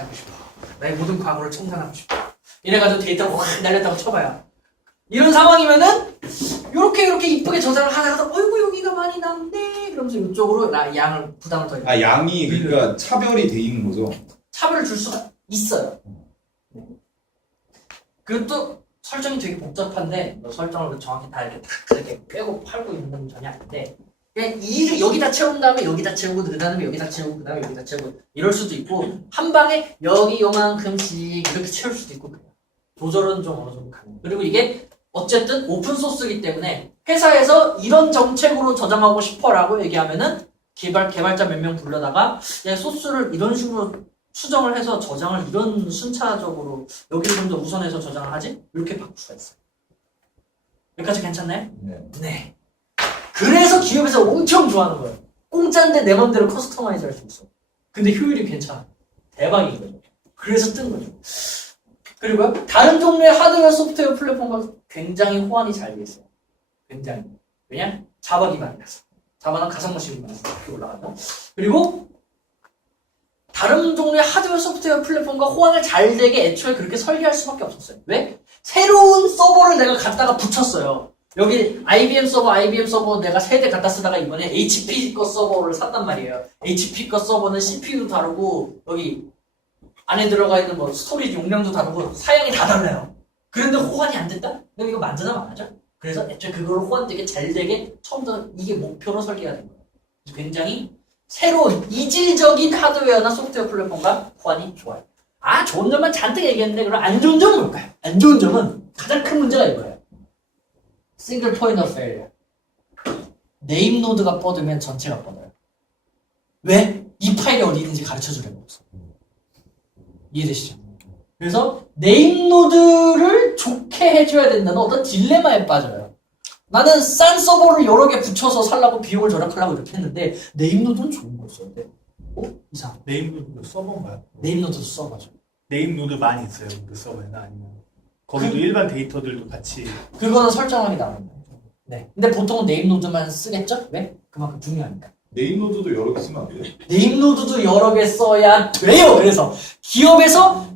하고 싶어. 나의 모든 과거를 청산하고 싶어. 이래가지고 데이터를 확 날렸다고 쳐봐요. 이런 상황이면은 요렇게 이쁘게 저장을 하다가 어이구 여기가 많이 남네 그러면서 이쪽으로 양을 부담을 더 아, 양이 그러니까 차별이 돼 있는 거죠. 차별을 줄 수가 있어요. 그리고 또 설정이 되게 복잡한데 뭐 설정을 정확히 다 이렇게 딱 이렇게 빼고 팔고 있는 건 전혀 아닌데 그냥 이를 여기다 채운 다음에 여기다 채우고 그 다음에 여기다 채우고 그 다음에 여기다 채우고 이럴 수도 있고 한 방에 여기 요만큼씩 이렇게 채울 수도 있고 그래요. 조절은 좀 어느 정도 가능. 그리고 이게 어쨌든 오픈 소스이기 때문에 회사에서 이런 정책으로 저장하고 싶어라고 얘기하면은 개발자 몇 명 불러다가 야 소스를 이런 식으로 수정을 해서 저장을 이런 순차적으로 여기를 좀 더 우선해서 저장을 하지? 이렇게 바꿀 수가 있어요. 여기까지 괜찮나요? 네. 그래서 기업에서 엄청 좋아하는 거예요. 공짜인데 내 맘대로 커스터마이즈 할 수 있어. 근데 효율이 괜찮아. 대박인 거죠. 그래서 뜬 거죠. 그리고요, 다른 종류의 하드웨어 소프트웨어 플랫폼과 굉장히 호환이 잘 돼 있어요. 굉장히. 왜냐? 자바 기반이라서. 자바는 가상머신 기반에서 이렇게 올라간다. 그리고 다른 종류의 하드웨어 소프트웨어 플랫폼과 호환을 잘 되게 애초에 그렇게 설계할 수밖에 없었어요. 왜? 새로운 서버를 내가 갖다가 붙였어요. 여기 IBM 서버 내가 3대 갖다 쓰다가 이번에 HP 거 서버를 샀단 말이에요. HP 거 서버는 CPU도 다르고 여기 안에 들어가 있는 뭐 스토리지 용량도 다르고 사양이 다 달라요. 그런데 호환이 안 됐다? 그럼 이거 만드나 말하죠? 그래서 애초에 그걸 호환되게 잘 되게 처음부터 이게 목표로 설계가 된 거예요. 굉장히 새로운 이질적인 하드웨어나 소프트웨어 플랫폼과 호환이 좋아요. 아, 좋은 점만 잔뜩 얘기했는데 그럼 안 좋은 점은 뭘까요? 안 좋은 점은 가장 큰 문제가 이거예요. Single point of failure. 네임 노드가 뻗으면 전체가 뻗어요. 왜? 이 파일이 어디 있는지 가르쳐줄 애가 없어. 이해되시죠? 그래서 네임 노드를 좋게 해줘야 된다는 어떤 딜레마에 빠져요. 나는 싼 서버를 여러 개 붙여서 살라고 비용을 절약하려고 이렇게 했는데 네임 노드는 좋은 거였어요. 이상. 네임 노드 서버인가요? 네임 노드도 써가지고. 네임 노드 많이 있어요. 그 서버에나 아니면 거기도 일반 데이터들도 같이. 그거는 설정하기 나옵니다. 네. 근데 보통은 네임 노드만 쓰겠죠? 왜? 그만큼 중요하니까. 네임 노드도 여러 개 쓰면 안 돼요? 네임 노드도 여러 개 써야 돼요. 그래서 기업에서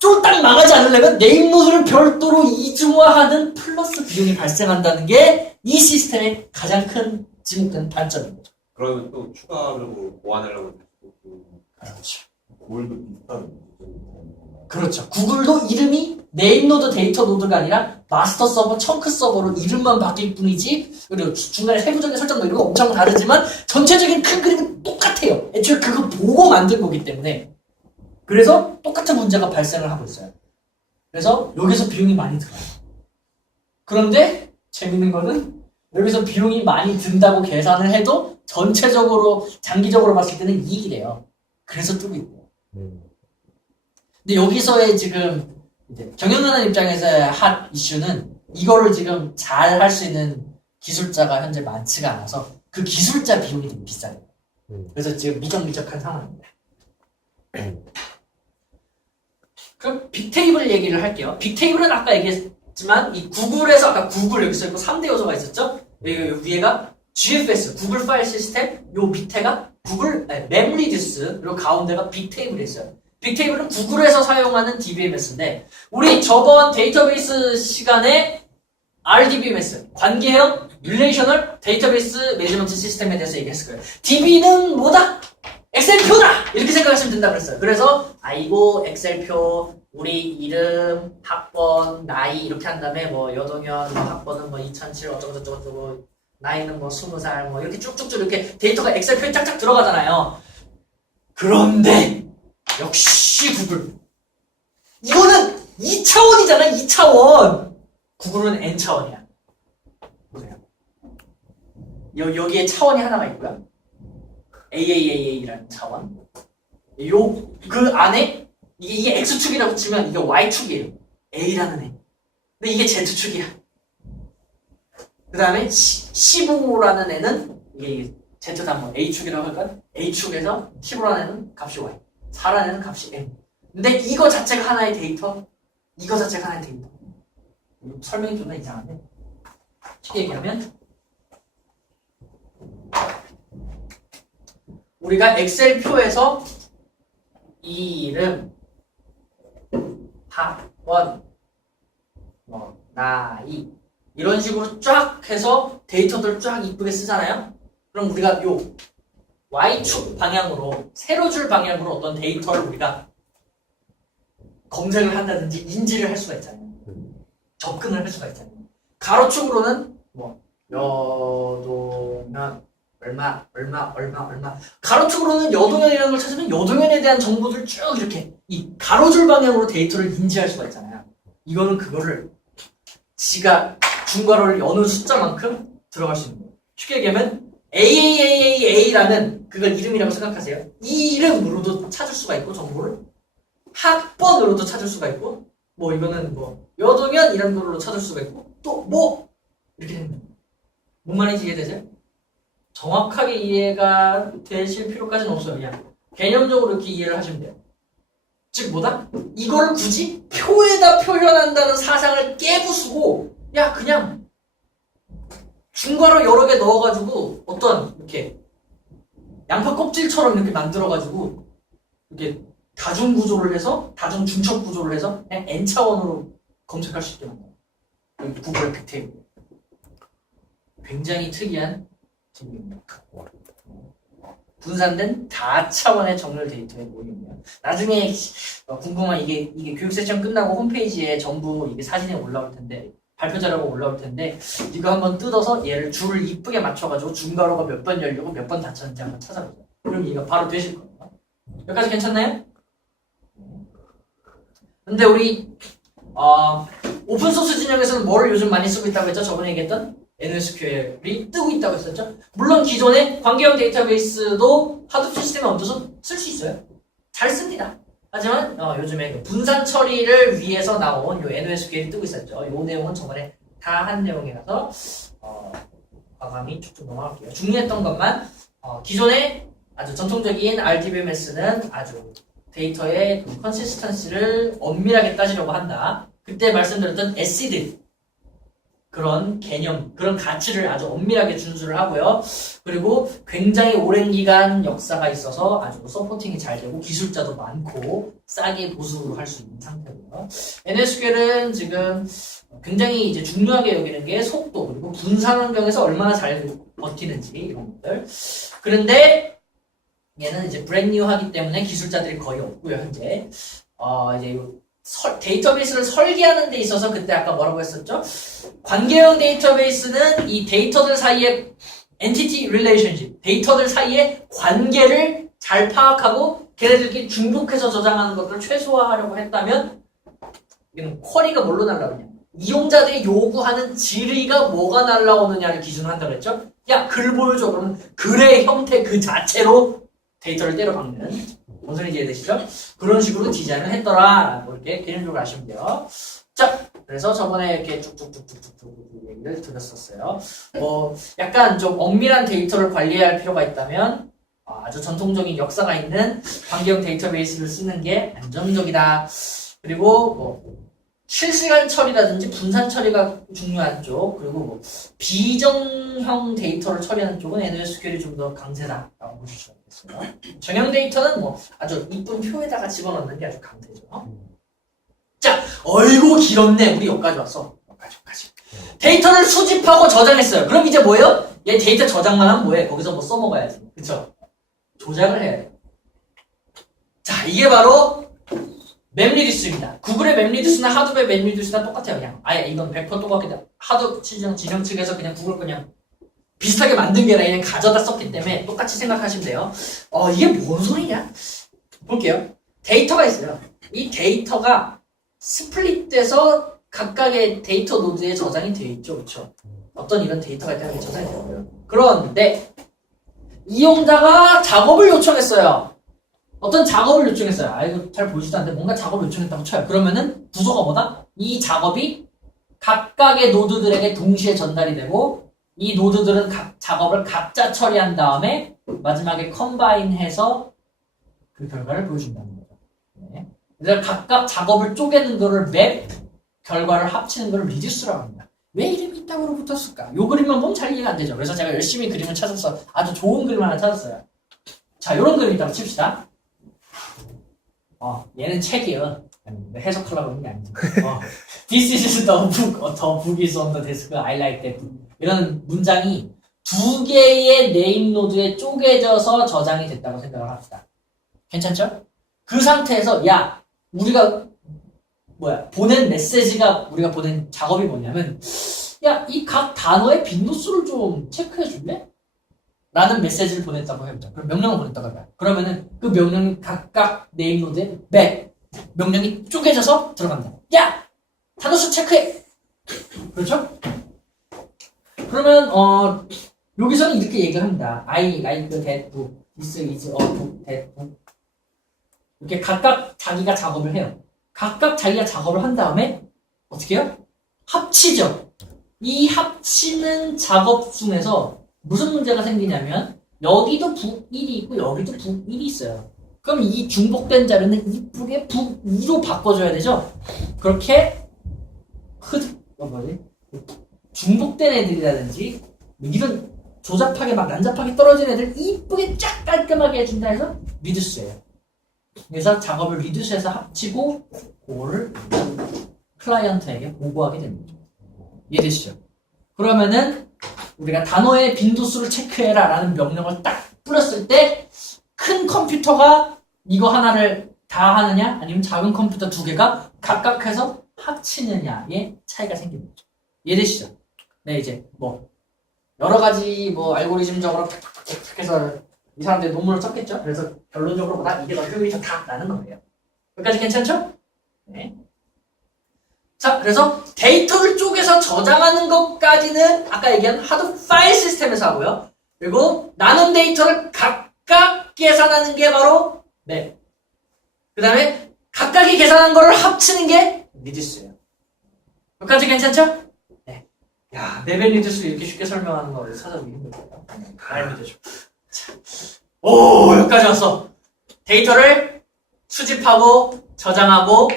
쫄딱 망하지 않으려면 네임 노드를 별도로 이중화하는 플러스 비용이 발생한다는 게 이 시스템의 가장 큰 지목되는 단점인 거죠. 그러면 또 추가로 보완하려고 그렇죠. 골도 비슷한 그렇죠. 구글도 이름이 네임 노드 데이터 노드가 아니라 마스터 서버, 청크 서버로 이름만 바뀔 뿐이지 그리고 중간에 세부적인 설정도 이런 거 엄청 다르지만 전체적인 큰 그림은 똑같아요. 애초에 그거 보고 만든 거기 때문에 그래서 똑같은 문제가 발생을 하고 있어요. 그래서 여기서 비용이 많이 들어요. 그런데 재밌는 거는 여기서 비용이 많이 든다고 계산을 해도 전체적으로 장기적으로 봤을 때는 이익이 돼요. 그래서 뜨고 있고요. 근데 여기서의 지금 이제 경영하는 입장에서의 핫 이슈는 이거를 지금 잘 할 수 있는 기술자가 현재 많지가 않아서 그 기술자 비용이 되게 비싸요. 그래서 지금 미적미적한 상황입니다. 그럼 빅테이블 얘기를 할게요. 빅테이블은 아까 얘기했지만 이 구글에서 아까 구글 여기 써있고 3대 요소가 있었죠? 여기 위에가 GFS, 구글 파일 시스템, 요 밑에가 구글 맵리듀스, 그리고 가운데가 빅테이블이 있어요. 빅테이블은 구글에서 사용하는 DBMS인데 우리 저번 데이터베이스 시간에 RDBMS, 관계형 릴레이셔널 데이터베이스 매니지먼트 시스템에 대해서 얘기했을 거예요. DB는 뭐다? 엑셀표다! 이렇게 생각하시면 된다고 그랬어요. 그래서 아이고 엑셀표 우리 이름, 학번, 나이 이렇게 한 다음에 뭐 여동현, 뭐 학번은 뭐 2007 어쩌고저쩌고 나이는 뭐 20살 뭐 이렇게 쭉쭉쭉 이렇게 데이터가 엑셀표에 짝짝 들어가잖아요. 그런데 역시 구글 이거는 2차원이잖아. 2차원 구글은 N차원이야. 보세요. 여기에 차원이 하나가 있고요. AAAA라는 차원. 그 안에 이게 X축이라고 치면 이게 Y축이에요. A라는 애. 근데 이게 Z축이야. 그 다음에 15라는 애는 이게 Z단모 A축이라고 할까? A축에서 15라는 애는 값이 Y. 4라는 애는 값이 M. 근데 이거 자체가 하나의 데이터. 이거 자체가 하나의 데이터. 설명이 좀 이상한데 쉽게 얘기하면 우리가 엑셀표에서 이름, 학원, 뭐 나이 이런 식으로 쫙 해서 데이터들 쫙 이쁘게 쓰잖아요. 그럼 우리가 요 Y축 방향으로 세로 줄 방향으로 어떤 데이터를 우리가 검색을 한다든지 인지를 할 수가 있잖아요. 접근을 할 수가 있잖아요. 가로축으로는 뭐 여동현 얼마 가로축으로는 여동현이라는 걸 찾으면 여동현에 대한 정보들 쭉 이렇게 이 가로줄 방향으로 데이터를 인지할 수가 있잖아요. 이거는 그거를 지가 중괄호를 여는 숫자만큼 들어갈 수 있는 거예요. 쉽게 얘기하면 AAAAA라는 그걸 이름이라고 생각하세요. 이 이름으로도 찾을 수가 있고 정보를 학번으로도 찾을 수가 있고 뭐 이거는 뭐 여동현 이런 걸로 찾을 수가 있고 또 뭐 이렇게 되는 거예요. 뭔 말인지 이해되세요? 정확하게 이해가 되실 필요까지는 없어요. 그냥 개념적으로 이렇게 이해를 하시면 돼요. 즉 뭐다? 이거를 굳이 표에다 표현한다는 사상을 깨부수고 야 그냥 중괄호 여러 개 넣어가지고 어떤 이렇게 양파 껍질처럼 이렇게 만들어가지고 이렇게 다중 구조를 해서 다중 중첩 구조를 해서 그냥 n 차원으로 검색할 수 있게 만들어요. 여기 구글의 빅테이블. 굉장히 특이한 기능입니다. 분산된 다차원의 정렬 데이터의 모임이에요. 나중에 궁금한 이게 교육 세션 끝나고 홈페이지에 전부 이게 사진이 올라올 텐데 발표 자료가 올라올 텐데 이거 한번 뜯어서 얘를 줄을 이쁘게 맞춰가지고 중괄호가 몇 번 열리고 몇 번 닫혔는지 한번 찾아보세요. 그럼 이거 바로 되실 거예요. 여기까지 괜찮나요? 근데 우리 오픈소스 진영에서는 뭐를 요즘 많이 쓰고 있다고 했죠? 저번에 얘기했던 NoSQL이 뜨고 있다고 했었죠? 물론 기존의 관계형 데이터베이스도 하드업 시스템에 얹어서 쓸 수 있어요. 잘 씁니다. 하지만 요즘에 그 분산 처리를 위해서 나온 요 NoSQL이 뜨고 있었죠. 요 내용은 저번에 다 한 내용이라서 과감히 쭉쭉 넘어갈게요. 중요했던 것만 기존의 아주 전통적인 RDBMS는 아주 데이터의 그 컨시스턴시를 엄밀하게 따지려고 한다. 그때 말씀드렸던 에시드 그런 개념, 그런 가치를 아주 엄밀하게 준수를 하고요. 그리고 굉장히 오랜 기간 역사가 있어서 아주 서포팅이 잘 되고 기술자도 많고 싸게 보수를 할 수 있는 상태고요. NSQL은 지금 굉장히 이제 중요하게 여기는 게 속도 그리고 분산 환경에서 얼마나 잘 버티는지 이런 것들. 그런데 얘는 이제 브랜뉴 하기 때문에 기술자들이 거의 없고요, 현재. 이제 데이터베이스를 설계하는 데 있어서 그때 아까 뭐라고 했었죠? 관계형 데이터베이스는 이 데이터들 사이의 entity relationship, 데이터들 사이의 관계를 잘 파악하고 걔네들끼리 중복해서 저장하는 것들을 최소화하려고 했다면 이건 쿼리가 뭘로 날라오냐? 이용자들이 요구하는 질의가 뭐가 날라오느냐를 기준으로 한다고 했죠? 야, 글 보여줘. 그러면 글의 형태 그 자체로 데이터를 때려박는 뭔 소리인지 이해되시죠? 그런 식으로 디자인을 했더라라고 이렇게 개념적으로 아시면 돼요. 자, 그래서 저번에 이렇게 쭉쭉쭉쭉쭉 얘기를 드렸었어요. 약간 좀 엄밀한 데이터를 관리할 필요가 있다면 아주 전통적인 역사가 있는 관계형 데이터베이스를 쓰는 게 안정적이다. 그리고 실시간 처리라든지 분산 처리가 중요한 쪽, 그리고 비정형 데이터를 처리하는 쪽은 NoSQL이 좀 더 강세다라고 보시죠. 정형 데이터는 아주 이쁜 표에다가 집어넣는 게 아주 강세죠. 자, 어이구 길었네. 우리 여기까지 왔어. 여기까지. 데이터를 수집하고 저장했어요. 그럼 이제 뭐예요? 얘 데이터 저장만 하면 뭐해? 거기서 써먹어야지. 그쵸? 조작을 해야 돼. 자, 이게 바로 맵리듀스입니다. 구글의 맵리듀스나 하드웹 맵리듀스나 똑같아요. 그냥 아예 이건 100% 똑같겠다. 하드 진영 측에서 그냥 구글 그냥 비슷하게 만든 게 아니라 그냥 가져다 썼기 때문에 똑같이 생각하시면 돼요. 이게 뭔 소리냐? 볼게요. 데이터가 있어요. 이 데이터가 스플릿돼서 각각의 데이터 노드에 저장이 되어 있죠. 그렇죠? 어떤 이런 데이터가 있다는 게 저장이 되고요. 그런데 이용자가 작업을 요청했어요. 어떤 작업을 요청했어요. 이거 잘 보이지도 않는데 뭔가 작업을 요청했다고 쳐요. 그러면은 부서가 뭐다? 이 작업이 각각의 노드들에게 동시에 전달이 되고 이 노드들은 각 작업을 각자 처리한 다음에 마지막에 컴바인해서 그 결과를 보여준다는 거죠. 네. 그래서 각각 작업을 쪼개는 거를 맵, 결과를 합치는 거를 리듀스라고 합니다. 왜 이름이 이따구로 붙었을까? 요 그림만 보면 잘 이해가 안 되죠. 그래서 제가 열심히 그림을 찾아서 아주 좋은 그림 하나 찾았어요. 자, 요런 그림 있다고 칩시다. 얘는 책이요. 해석하려고 하는 게 아니죠. This is the book, the book is on the desk, I like that book. 이런 문장이 두 개의 네임 노드에 쪼개져서 저장이 됐다고 생각을 합시다. 괜찮죠? 그 상태에서 야 우리가 보낸 메시지가 우리가 보낸 작업이 뭐냐면 야 이 각 단어의 빈도수를 좀 체크해 줄래? 라는 메시지를 보냈다고 해보자. 그럼 명령을 보냈다고 해봐요. 그러면은 그 명령이 각각 네임 노드에 명령이 쪼개져서 들어간다. 야 단어수 체크해. 그렇죠? 그러면 여기서는 이렇게 얘기를 합니다. I like that book. This is a book, that book. 이렇게 각각 자기가 작업을 해요. 각각 자기가 작업을 한 다음에 어떻게 해요? 합치죠. 이 합치는 작업 중에서 무슨 문제가 생기냐면 여기도 북 1이 있고 여기도 북 1이 있어요. 그럼 이 중복된 자료는 이쁘게 북 2로 바꿔줘야 되죠. 그렇게 중복된 애들이라든지 이런 조잡하게 막 난잡하게 떨어진 애들 이쁘게 쫙 깔끔하게 해준다 해서 리듀스예요. 그래서 작업을 리듀스해서 합치고 그거를 클라이언트에게 보고하게 됩니다. 이해되시죠? 그러면은 우리가 단어의 빈도수를 체크해라 라는 명령을 딱 뿌렸을 때 큰 컴퓨터가 이거 하나를 다 하느냐 아니면 작은 컴퓨터 두 개가 각각 해서 합치느냐의 차이가 생기는 거죠. 이해되시죠? 네, 이제 여러 가지 알고리즘적으로 탁탁탁 해서 이 사람들이 논문을 썼겠죠? 그래서 결론적으로 보다 이게 더 효율이 좋다라는 거예요. 여기까지 괜찮죠? 네. 자, 그래서 데이터를 쪼개서 저장하는 것까지는 아까 얘기한 하드 파일 시스템에서 하고요. 그리고 나눈 데이터를 각각 계산하는 게 바로 그 다음에 각각이 계산한 거를 합치는 게 리듀스예요. 여기까지 괜찮죠? 네. 야, 레벨 리듀스 이렇게 쉽게 설명하는 거 찾아보기 힘들어요. 잘 믿어줘. 오, 여기까지 왔어. 데이터를 수집하고 저장하고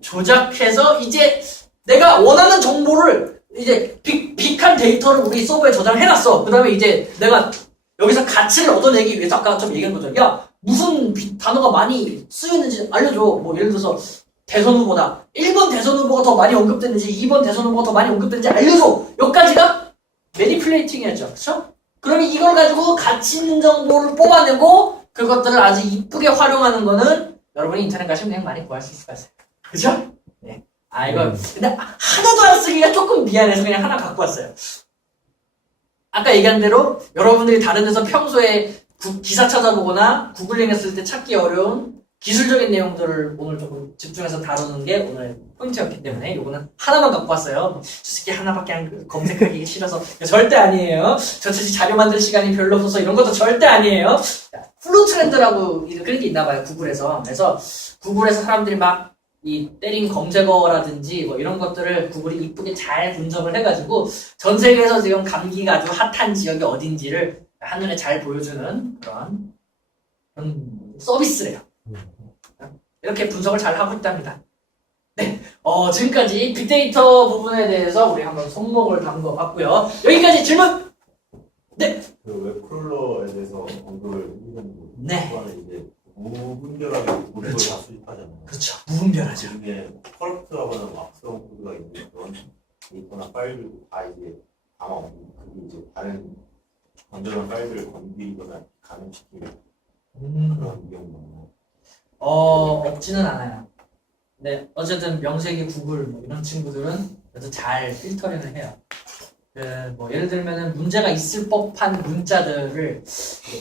조작해서 이제 내가 원하는 정보를 이제 빅한 데이터를 우리 서버에 저장해놨어. 그 다음에 이제 내가 여기서 가치를 얻어내기 위해서 아까 좀 얘기한 거죠. 야 무슨 단어가 많이 쓰였는지 알려줘. 예를 들어서 대선 후보다 1번 대선 후보가 더 많이 언급됐는지 2번 대선 후보가 더 많이 언급됐는지 알려줘. 여기까지가 매니플레이팅이었죠. 그렇죠? 그러면 이걸 가지고 가치 있는 정보를 뽑아내고 그것들을 아주 이쁘게 활용하는 거는 여러분이 인터넷 가시면 그냥 많이 구할 수 있을 것 같아요. 그죠? 네. 이거 근데 하나도 안 쓰기가 조금 미안해서 그냥 하나 갖고 왔어요. 아까 얘기한 대로 여러분들이 다른 데서 평소에 기사 찾아보거나 구글링 했을 때 찾기 어려운 기술적인 내용들을 오늘 조금 집중해서 다루는 게 오늘 포인트였기 때문에 요거는 하나만 갖고 왔어요. 솔직히 하나밖에 검색하기 싫어서 절대 아니에요. 저 자료 만들 시간이 별로 없어서 이런 것도 절대 아니에요. 플루 트렌드라고 그런 게 있나 봐요. 구글에서. 그래서 구글에서 사람들이 막 이 때린 검색어라든지 이런 것들을 구글이 이쁘게 잘 분석을 해가지고 전 세계에서 지금 감기가 아주 핫한 지역이 어딘지를 한눈에 잘 보여주는 그런 서비스래요. 이렇게 분석을 잘 하고 있답니다. 네, 지금까지 빅데이터 부분에 대해서 우리 한번 손목을 담은 것 같고요. 여기까지 질문! 네! 그 웹크롤러에 대해서 언급을 해주셨는데 네. 그거는 이제 무분별하게 모든 걸다 수집하잖아요. 그렇죠. 무분별하죠. 이게 커럽트하거나 악성 코드가 있는 그런 데이터나 파일들 다 이제 아마 그게 이제 다른 건전한 파일들을 건드리거나 감염시키는 그런 위험이 없지는 않아요. 네, 어쨌든 명색이 구글 이런 친구들은 그래도 잘 필터링을 해요. 예를 들면은 문제가 있을 법한 문자들을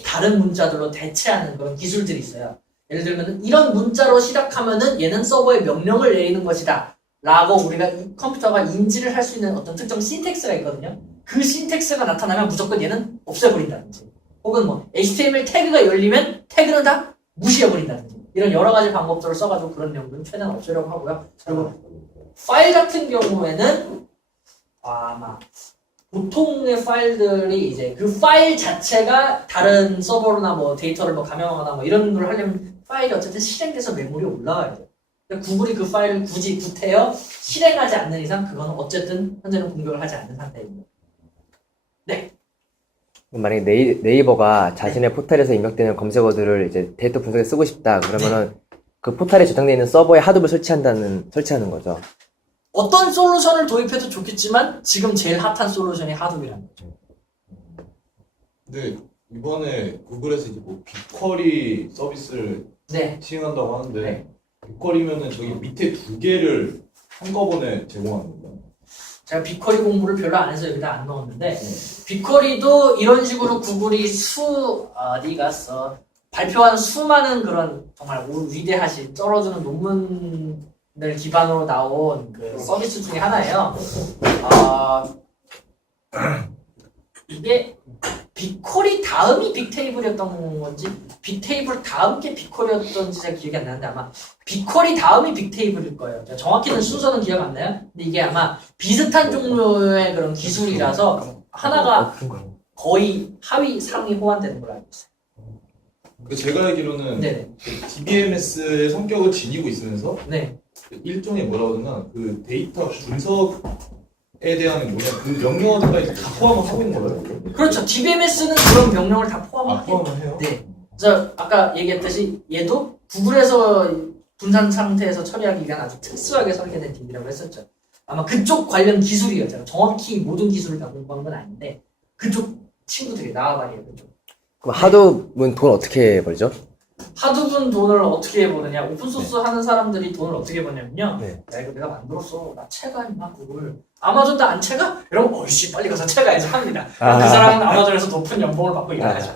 다른 문자들로 대체하는 그런 기술들이 있어요. 예를 들면은 이런 문자로 시작하면은 얘는 서버에 명령을 내리는 것이다 라고 우리가 이 컴퓨터가 인지를 할 수 있는 어떤 특정 신텍스가 있거든요. 그 신텍스가 나타나면 무조건 얘는 없애버린다든지 혹은 HTML 태그가 열리면 태그는 다 무시해버린다든지 이런 여러 가지 방법들을 써가지고 그런 내용들은 최대한 없애려고 하고요. 그리고 파일 같은 경우에는 아마 보통의 파일들이 이제 그 파일 자체가 다른 서버나 데이터를 감염하거나 이런 걸 하려면 파일이 어쨌든 실행돼서 메모리에 올라와야 돼요. 구글이 그 파일을 굳이 구태여 실행하지 않는 이상 그건 어쨌든 현재는 공격을 하지 않는 상태입니다. 네. 만약에 네이버가 자신의 포털에서 입력되는 검색어들을 이제 데이터 분석에 쓰고 싶다 그러면은 그 포탈에 저장되어 있는 서버에 하드를 설치하는 거죠. 어떤 솔루션을 도입해도 좋겠지만 지금 제일 핫한 솔루션이 하드웨어라는 거죠. 근데 이번에 구글에서 이제 뭐 빅쿼리 서비스를 네. 시행한다고 하는데 네. 빅쿼리면은 저기 밑에 두 개를 한꺼번에 제공하는 건가요? 제가 빅쿼리 공부를 별로 안 해서 여기다 안 넣었는데 빅쿼리도 이런 식으로 구글이 어디 갔어 발표한 수많은 그런 정말 위대하신 쩔어주는 논문을 기반으로 나온 그 서비스 중에 하나예요. 이게 빅쿼리 다음이 빅테이블이었던 건지 빅테이블 다음 게 빅쿼리였던지 제가 기억이 안 나는데 아마 빅쿼리 다음이 빅테이블일 거예요. 정확히는 순서는 기억 안 나요. 근데 이게 아마 비슷한 종류의 그런 기술이라서 하나가 거의 하위 상위 호환되는 걸로 알고 있어요. 그 제가 알기로는 네네. DBMS의 성격을 지니고 있으면서 네. 일종의 뭐라고 하나 그 데이터 분석에 대한 그 명령어들까지 다 포함을 하고 있는 거라고요? 그렇죠. DBMS는 그런 명령을 다 포함하게. 포함을 해요? 네. 그래서 아까 얘기했듯이 얘도 구글에서 분산 상태에서 처리하기 위한 아주 특수하게 설계된 DB라고 했었죠. 아마 그쪽 관련 기술이에요. 제가 정확히 모든 기술을 다 공부한 건 아닌데 그쪽 친구들이 나와봐요. 그쪽. 그럼 하드는 돈 어떻게 벌죠? 하드분 돈을 어떻게 버느냐? 오픈소스 하는 사람들이 돈을 어떻게 버냐면요. 네. 야 이거 내가 만들었어. 나 채가 임마 구글. 아마존도 안 채가? 이러면 어이씨 빨리 가서 채가야지 합니다. 그 사람은 아마존에서 높은 연봉을 받고 일하죠.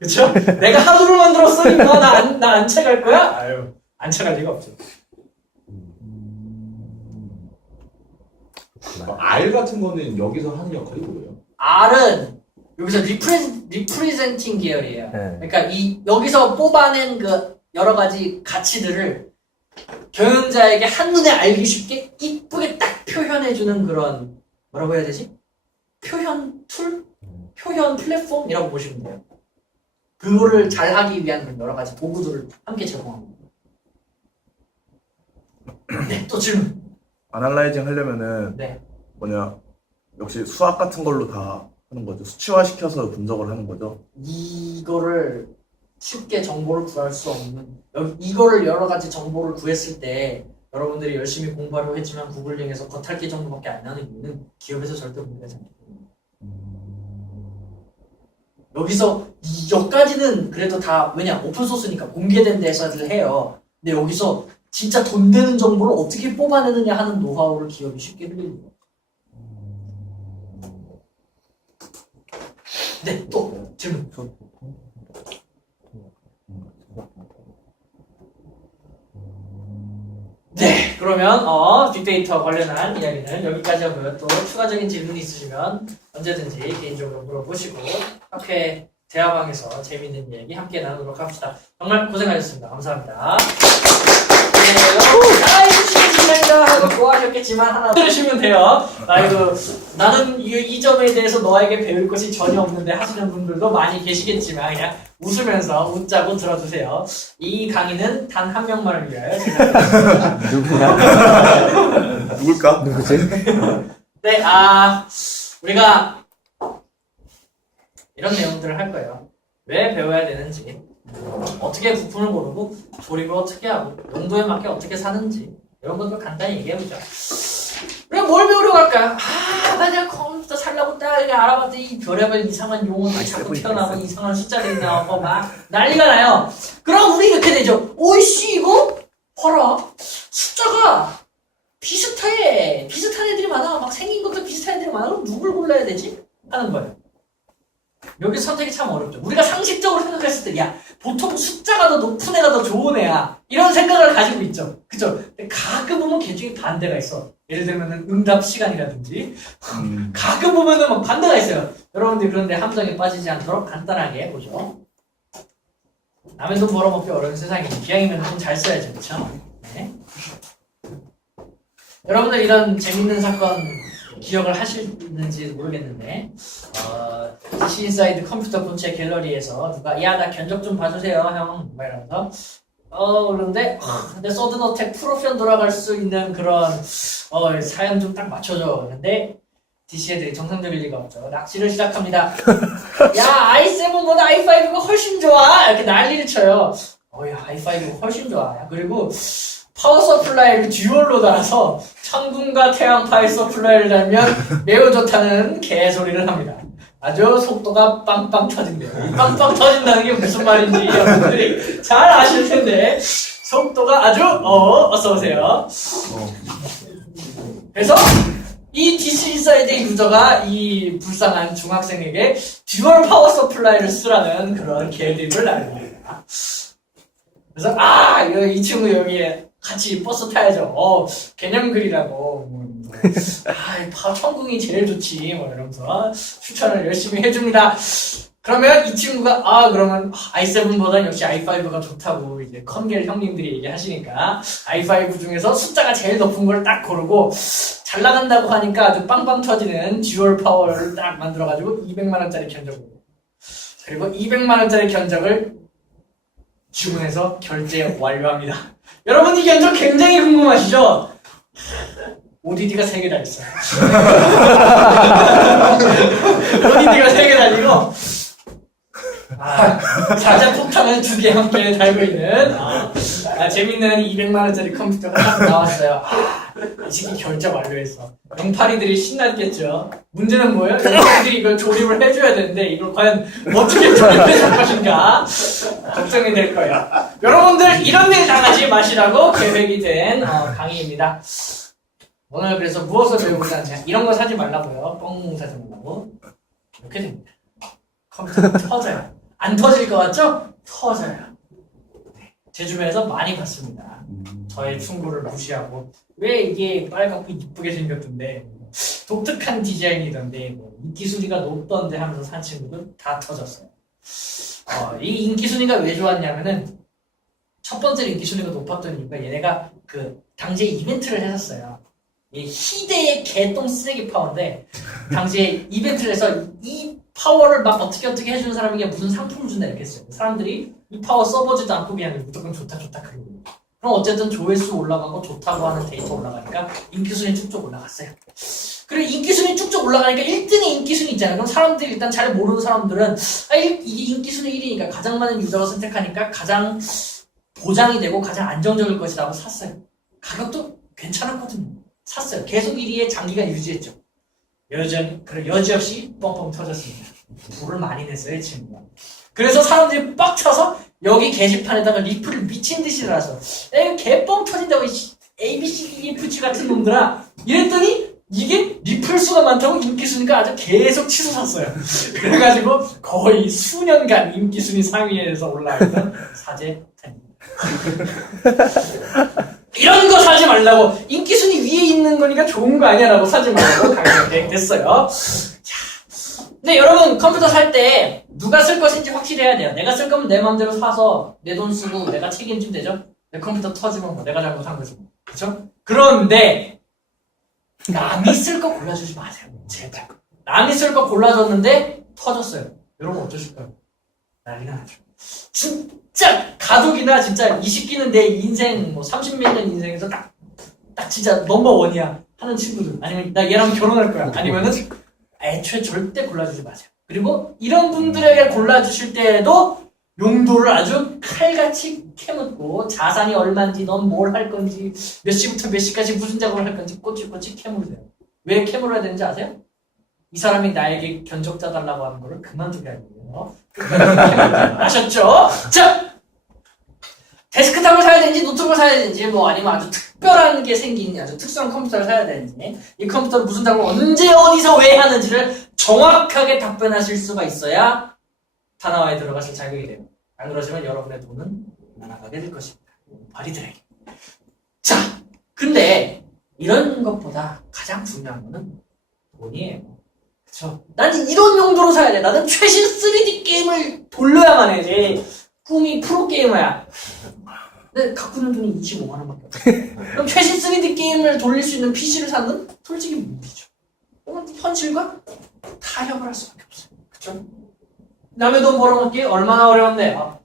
그쵸? 내가 하드를 만들었어 임마 나 안 채갈 거야? 아유 안 채갈 리가 없죠. R 같은 거는 여기서 하는 역할이 뭐예요? R은 여기서 리프레젠팅 계열이에요. 네. 그러니까 여기서 뽑아낸 그 여러 가지 가치들을 경영자에게 한눈에 알기 쉽게 이쁘게 딱 표현해주는 그런 뭐라고 해야 되지? 표현 툴? 표현 플랫폼이라고 보시면 돼요. 그거를 잘 하기 위한 여러 가지 도구들을 함께 제공합니다. 네, 또 질문. 아날라이징 하려면은 네. 역시 수학 같은 걸로 다 하는 거죠. 수치화시켜서 분석을 하는 거죠. 이거를 쉽게 정보를 구할 수 없는 이거를 여러 가지 정보를 구했을 때 여러분들이 열심히 공부하려고 했지만 구글링에서 겉핥기 정도밖에 안 나는 이유는 기업에서 절대 공개하지 않기 때문에 여기서 여기까지는 그래도 다 왜냐 오픈소스니까 공개된 데서들 해요. 근데 여기서 진짜 돈 되는 정보를 어떻게 뽑아내느냐 하는 노하우를 기업이 쉽게 흘리는 거예요. 네, 또 질문. 네, 그러면 빅데이터 관련한 이야기는 여기까지 하고요. 또 추가적인 질문이 있으시면 언제든지 개인적으로 물어보시고 학회 대화방에서 재미있는 이야기 함께 나누도록 합시다. 정말 고생하셨습니다. 감사합니다. 네, 여러분 해주시면 감사합니다. 또 하셨겠지만 하나 들으시면 돼요. 나는 이 점에 대해서 너에게 배울 것이 전혀 없는데 하시는 분들도 많이 계시겠지만 그냥 웃으면서 웃자고 들어주세요. 이 강의는 단 한 명만을 위하여 제가 누굴까? 누구지? 네, 우리가 이런 내용들을 할 거예요. 왜 배워야 되는지, 어떻게 부품을 고르고 조립을 어떻게 하고 용도에 맞게 어떻게 사는지 이런 것들 간단히 얘기해보자. 우리가 뭘 배우려고 할까요? 나 그냥 컴퓨터 살려고 딱 이렇게 알아봤더니 이 별의별 이상한 용어들이 자꾸 튀어나오고 이상한 숫자들이 나오고 막 난리가 나요. 그럼 우리 이렇게 되죠. 오이씨 이거 봐라 숫자가 비슷해. 비슷한 애들이 많아. 막 생긴 것도 비슷한 애들이 많아. 그럼 누굴 골라야 되지? 하는 거예요. 여기 선택이 참 어렵죠. 우리가 상식적으로 생각했을 때, 야, 보통 숫자가 더 높은 애가 더 좋은 애야. 이런 생각을 가지고 있죠. 그쵸? 근데 가끔 보면 걔 중에 반대가 있어. 예를 들면 응답 시간이라든지. 가끔 보면은 막 반대가 있어요. 여러분들 그런데 함정에 빠지지 않도록 간단하게 보죠. 남의 돈 벌어먹기 어려운 세상이니 기왕이면 돈 잘 써야죠. 그쵸? 네. 여러분들 이런 재밌는 사건 기억을 하시는지 모르겠는데 DC 인사이드 컴퓨터 본체 갤러리에서 누가 야 나 견적 좀 봐주세요 형 막 이러면서 그런데 근데 서든어택 프로션 돌아갈 수 있는 그런 사연 좀 딱 맞춰줘. 근데 DC 애들이 정상적일 리가 없죠. 낚시를 시작합니다. 야 i7보다 i5가 훨씬 좋아 이렇게 난리를 쳐요. i5가 훨씬 좋아요. 그리고 파워 서플라이를 듀얼로 달아서 천궁과 태양 파일 서플라이를 달면 매우 좋다는 개소리를 합니다. 아주 속도가 빵빵 터진대요. 이 빵빵 터진다는 게 무슨 말인지 여러분들이 잘 아실 텐데 속도가 아주 어서 오세요. 그래서 이 DC14세대 유저가 이 불쌍한 중학생에게 듀얼 파워 서플라이를 쓰라는 그런 개드립을 날립니다. 그래서 이 친구 여기에 같이 버스 타야죠. 개념글이라고 천궁이 제일 좋지 이러면서 추천을 열심히 해줍니다. 그러면 이 친구가 그러면 i7보다 역시 i5가 좋다고 이제 컨겔 형님들이 얘기하시니까 i5 중에서 숫자가 제일 높은 걸 딱 고르고 잘 나간다고 하니까 아주 빵빵 터지는 듀얼 파워를 딱 만들어가지고 200만원짜리 견적을 그리고 200만원짜리 견적을 주문해서 결제 완료합니다. 여러분 이 견적 굉장히 궁금하시죠? ODD가 3개 달렸어요. ODD가 3개 달리고 사자 폭탄을 2개 함께 달고 있는 재밌는 200만원짜리 컴퓨터가 딱 나왔어요. 이 새끼 결제 완료했어. 용파리들이 신났겠죠. 문제는 뭐예요? 용파리들이 이걸 조립을 해줘야 되는데 이걸 과연 어떻게 조립해줄 것인가 걱정이 될 거예요. 여러분들 이런 일 당하지 마시라고 계획이 된 강의입니다. 오늘 그래서 무엇을 배우고자 하냐 이런 거 사지 말라고요. 뻥 사지 말라고. 이렇게 됩니다. 컴퓨터가 터져요. 안 터질 것 같죠? 터져요. 제 주변에서 많이 봤습니다. 저의 충고를 무시하고 왜 이게 빨갛고 이쁘게 생겼던데 독특한 디자인이던데 인기 순위가 높던데 하면서 산 친구들 다 터졌어요. 이 인기 순위가 왜 좋았냐면은 첫 번째로 인기 순위가 높았던 이유가 얘네가 그 당시에 이벤트를 했었어요. 이 희대의 개똥 쓰레기 파워인데 당시에 이벤트를 해서 이 파워를 막 어떻게 해주는 사람에게 무슨 상품을 준다 이렇게 했어요. 사람들이 이 파워 써보지도 않고 그냥 무조건 좋다 그러고 그럼 어쨌든 조회수 올라가고 좋다고 하는 데이터 올라가니까 인기순위 쭉쭉 올라갔어요. 그리고 인기순위 쭉쭉 올라가니까 1등의 인기순위 있잖아요. 그럼 사람들이 일단 잘 모르는 사람들은 이게 인기순위 1위니까 가장 많은 유저가 선택하니까 가장 보장이 되고 가장 안정적일 것이라고 샀어요. 가격도 괜찮았거든요. 샀어요. 계속 1위에 장기간 유지했죠. 여지없이 뻥뻥 터졌습니다. 돈을 많이 냈어요, 이 친구가. 그래서 사람들이 빡쳐서 여기 게시판에다가 리플을 미친 듯이 달아서 개뻥 터진다고 ABCDEFG 같은 놈들아 이랬더니 이게 리플 수가 많다고 인기순위가 아주 계속 치솟았어요. 그래가지고 거의 수년간 인기순위 상위에서 올라있던 사제탄입니다. 이런 거 사지 말라고 인기순위 위에 있는 거니까 좋은 거 아니야 라고 사지 말라고 가격이 됐어요. 근데 여러분 컴퓨터 살 때 누가 쓸 것인지 확실해야 돼요. 내가 쓸 거면 내 마음대로 사서 내 돈 쓰고 내가 책임지면 되죠. 내 컴퓨터 터지면 뭐 내가 잘못한 거지 뭐. 그렇죠? 그런데 남이 쓸 거 골라주지 마세요. 제발. 남이 쓸 거 골라줬는데 터졌어요. 여러분 어떠실까요? 난리가 나죠. 진짜 가족이나 진짜 20기는 내 인생 뭐 30몇 년 인생에서 딱 진짜 넘버원이야 하는 친구들 아니면 나 얘랑 결혼할 거야 아니면은 애초에 절대 골라주지 마세요. 그리고 이런 분들에게 골라주실 때에도 용도를 아주 칼같이 캐묻고 자산이 얼마인지 넌 뭘 할 건지 몇 시부터 몇 시까지 무슨 작업을 할 건지 꼬치꼬치 캐물으세요. 왜 캐물어야 되는지 아세요? 이 사람이 나에게 견적 짜달라고 하는 거를 그만두게 하는 거예요. 아셨죠? 자! 데스크탑을 사야 되는지 노트북을 사야 되는지 뭐 아니면 아주 특별한 게 생긴 아주 특수한 컴퓨터를 사야 되는지 이 컴퓨터를 무슨 작업을 언제 어디서 왜 하는지를 정확하게 답변하실 수가 있어야 다나와에 들어가실 자격이 돼요. 안 그러시면 여러분의 돈은 날아가게 될 것입니다. 발이들에게. 자, 근데 이런 것보다 가장 중요한 거는 돈이에요. 그쵸? 나는 이런 용도로 사야 돼. 나는 최신 3D 게임을 돌려야만 해. 내 꿈이 프로게이머야. 근데 갖고 있는 돈이 25만 원밖에 없어. 그럼 최신 3D 게임을 돌릴 수 있는 PC를 사는 솔직히 무리죠. 그럼 현실과 타협을 할 수밖에 없어요. 그쵸? 남의 돈 벌어먹기 얼마나 어려운데요.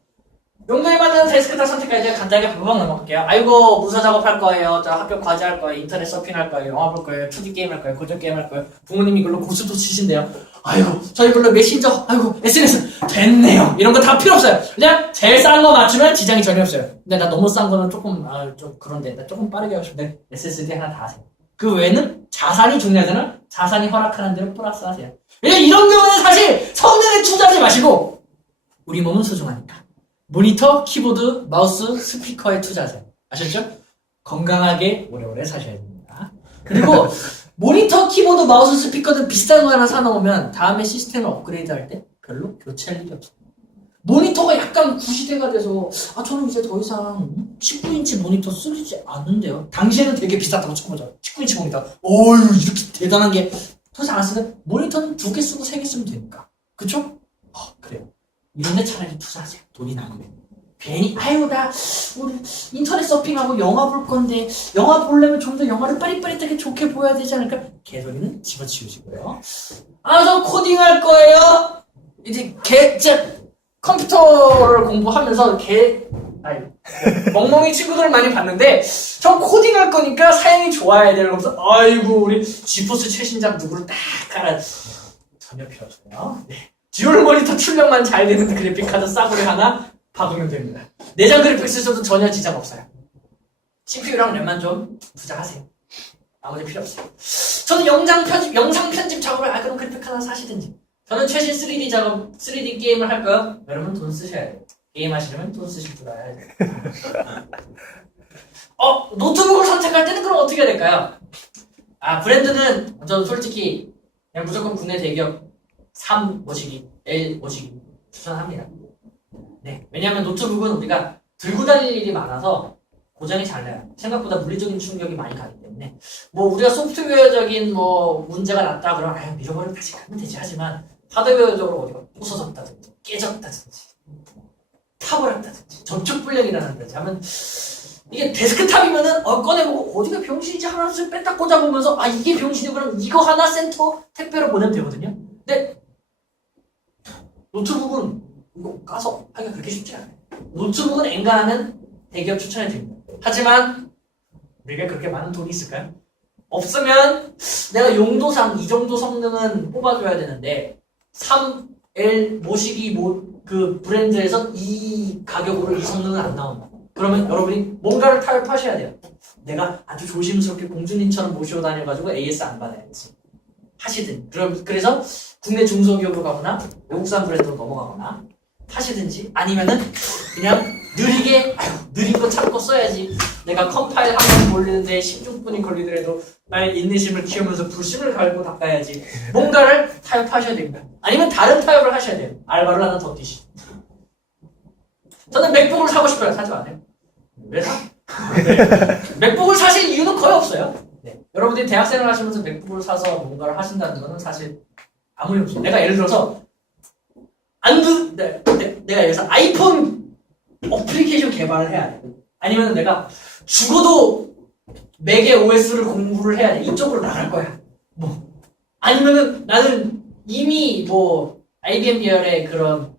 용도에 맞는 데스크탑 선택까지 간단하게 금방 넘어갈게요. 아이고 문서 작업할 거예요. 저 학교 과제 할 거예요. 인터넷 서핑할 거예요. 영화 볼 거예요. 2D 게임 할 거예요. 고전 게임 할 거예요. 부모님이 이걸로 고스톱 치신대요. 아이고 저희 물론 메신저, 아이고 SNS 됐네요. 이런 거 다 필요 없어요. 그냥 제일 싼 거 맞추면 지장이 전혀 없어요. 근데 나 너무 싼 거는 조금 좀 그런데 나 조금 빠르게 하고 싶은데 SSD 하나 다 하세요. 그 외에는 자산이 중요하잖아. 자산이 허락하는 대로 플러스 하세요. 왜냐면 이런 경우는 사실 성능에 투자하지 마시고 우리 몸은 소중하니까 모니터, 키보드, 마우스, 스피커에 투자하세요. 아셨죠? 건강하게 오래오래 사셔야 됩니다. 그리고 모니터, 키보드, 마우스, 스피커는 비싼 거 하나 사놓으면 다음에 시스템을 업그레이드 할 때 별로 교체할 일이 없어요. 모니터가 약간 구시대가 돼서 저는 이제 더 이상 19인치 모니터 쓰지 않는데요. 당시에는 되게 비쌌다고 쳐보죠. 19인치 모니터. 어휴 이렇게 대단한 게 더 이상 안 쓰는 모니터는 2개 쓰고 3개 쓰면 되니까. 그쵸? 그래요. 이런 데 차라리 투자하세요. 돈이 나오면. 괜히 나 우리 인터넷 서핑하고 영화 볼 건데 영화 보려면 좀 더 영화를 빠릿빠릿하게 좋게 보여야 되지 않을까? 개소리는 집어치우시고요. 저 코딩할 거예요. 이제 컴퓨터를 공부하면서 멍멍이 친구들을 많이 봤는데 저 코딩할 거니까 사양이 좋아야 되는 거면서 아이고 우리 지포스 최신작 누구를 딱 깔아 전혀 필요 없어요. 네. 듀얼 모니터 출력만 잘 되는 그래픽카드 싸구려 하나 박으면 됩니다. 내장 그래픽스에서도 전혀 지장 없어요. CPU랑 램만 좀 투자하세요. 나머지 필요 없어요. 저는 영상 편집 작업을 그럼 그래픽 하나 사시든지. 저는 최신 3D 작업, 3D 게임을 할까요? 여러분 돈 쓰셔야 돼요. 게임 하시려면 돈 쓰실 줄 알아야 돼요. 노트북을 선택할 때는 그럼 어떻게 해야 될까요? 브랜드는 저는 솔직히 그냥 무조건 국내 대기업 3 모시기, L 모시기 추천합니다. 네, 왜냐하면 노트북은 우리가 들고 다닐 일이 많아서 고장이 잘 나요. 생각보다 물리적인 충격이 많이 가기 때문에 우리가 소프트웨어적인 문제가 났다 그러면 잃어버리면 다시 가면 되지 하지만 하드웨어적으로 어디가 부서졌다든지 깨졌다든지 타버렸다든지 접촉 불량이 일어난다든지 하면 이게 데스크탑이면은 꺼내보고 어디가 병신인지 하나씩 뺐다 꽂아보면서 이게 병신이고 그럼 이거 하나 센터 택배로 보내면 되거든요. 근데 노트북은 이거 까서 하기가 그렇게 쉽지 않아요. 노트북은 엔간하면 대기업 추천해드립니다. 하지만 우리가 그렇게 많은 돈이 있을까요? 없으면 내가 용도상 이 정도 성능은 뽑아줘야 되는데 3L 모시기 그 브랜드에서 이 가격으로 이 성능은 안 나온다. 그러면 여러분이 뭔가를 타협하셔야 돼요. 내가 아주 조심스럽게 공주님처럼 모시고 다녀가지고 AS 안 받아야지. 하시든. 그래서 국내 중소기업으로 가거나 외국산 브랜드로 넘어가거나 하시든지 아니면은 그냥 느리게 느린 거 참고 써야지. 내가 컴파일 한 번 돌리는데 16분이 걸리더라도 나의 인내심을 키우면서 불심을 갈고 닦아야지. 뭔가를 타협하셔야 됩니다. 아니면 다른 타협을 하셔야 돼요. 알바를 하나 더 뛰시. 저는 맥북을 사고 싶어요. 사지 마세요. 왜 사? 맥북을 사실 이유는 거의 없어요. 네. 여러분들이 대학생을 하시면서 맥북을 사서 뭔가를 하신다는 거는 사실 아무 리 없어요. 내가 예를 들어서 내가 예를 들어서 아이폰 어플리케이션 개발을 해야 돼. 아니면 내가 죽어도 맥의 OS를 공부를 해야 돼. 이쪽으로 나갈 거야. 아니면은 나는 이미 IBM 계열의 그런